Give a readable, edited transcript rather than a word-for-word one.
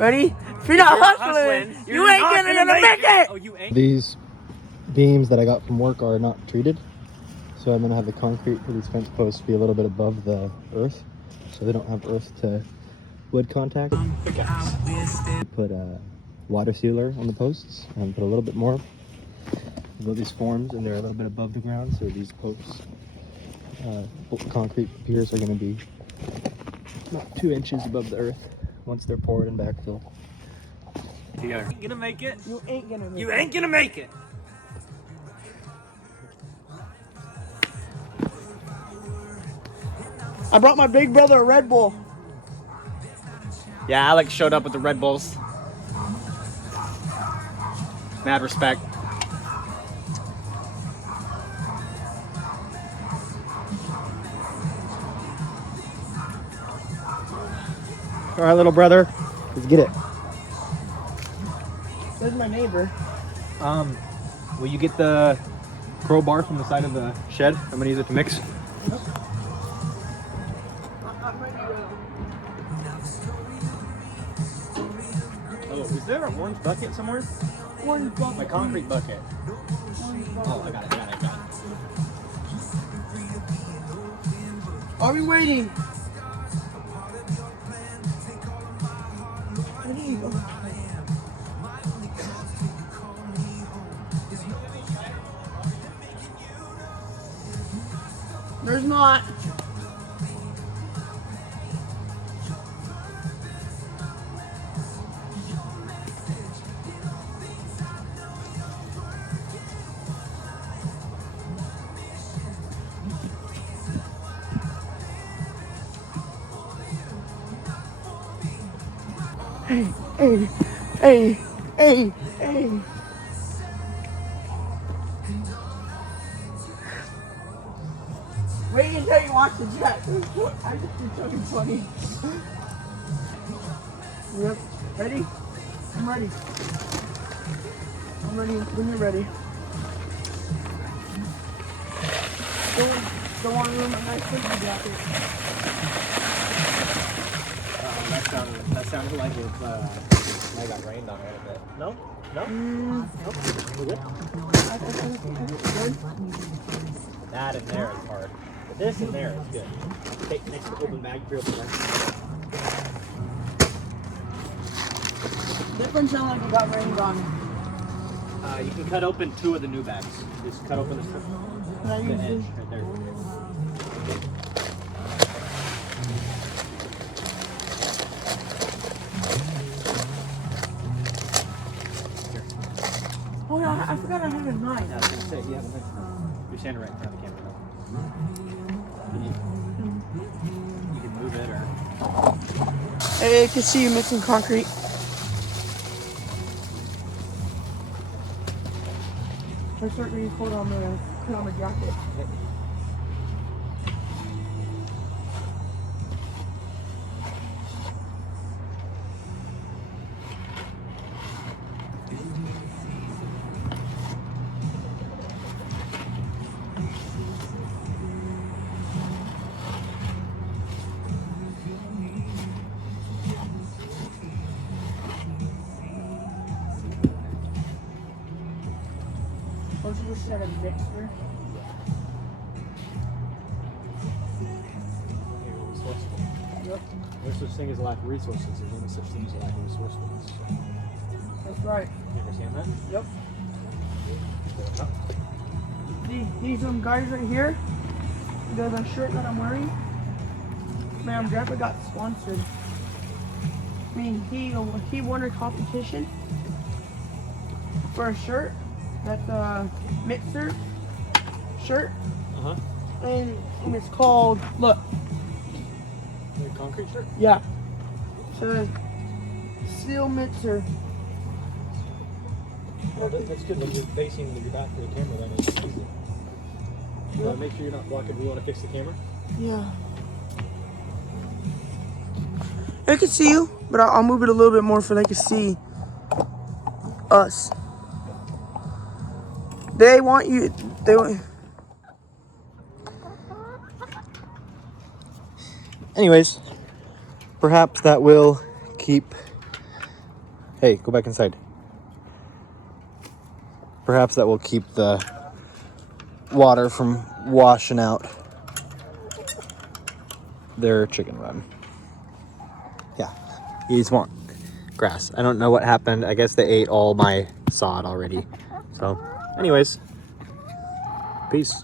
Ready? If you're not hustling, you ain't gonna make it. Oh, you ain't. These beams that I got from work are not treated, so I'm gonna have the concrete for these fence posts be a little bit above the earth, so they don't have earth to wood contact. Put a water sealer on the posts and put a little bit more. Build these forms and they're a little bit above the ground, so these posts, concrete piers are gonna be about 2 inches above the earth once they're poured and backfilled. You ain't gonna make it. You ain't gonna make it. You ain't gonna make it. I brought my big brother a Red Bull. Yeah, Alex showed up with the Red Bulls. Mad respect. All right, little brother, let's get it. There's my neighbor. Will you get the crowbar from the side of the shed? I'm gonna use it to mix. Oh, is there an orange bucket somewhere? Orange bucket. My concrete bucket. Oh, I got it. Are we waiting? There's not. Hey. Wait until you watch the jet. I just did something funny. Yep. Ready? I'm ready. I'm ready when you're ready. Go on room a nice sleeping jacket. That sounded like it I got rained on a little bit. No? No? Nope. We're good? That in there is hard. But this in there is good. Take next to the open bag for open bag. That one sound like it got rained on. You can cut open 2 of the new bags. Just cut open the Can I use edge this? right there. Oh yeah, I forgot I had a knife. Yeah, I was gonna say, you have a knife. You're standing right in front of the camera though. You can move it or... Hey, I can see you mixing concrete. I start getting cold on the jacket. Don't you wish you had a mixer? Yep. There's such thing as a lack of resources. There's only such thing as a lack of resourcefulness. So. That's right. You understand that? Yep. These guys right here, the shirt that I'm wearing, man, Grandpa got sponsored. I mean, he won a competition for a shirt. That's a mixer shirt. And it's called, look. The concrete shirt? Yeah. So, Steel Mixer. Oh, that's good when you're facing your back to the camera, then it's easy. You want to make sure you're not blocking. Do you want to fix the camera? Yeah. I can see you, but I'll move it a little bit more so they can see us. They want you. Anyways, perhaps that will keep Hey, go back inside. Perhaps that will keep the water from washing out their chicken run. Yeah, you just want grass. I don't know what happened. I guess they ate all my sod already. So, anyways, peace.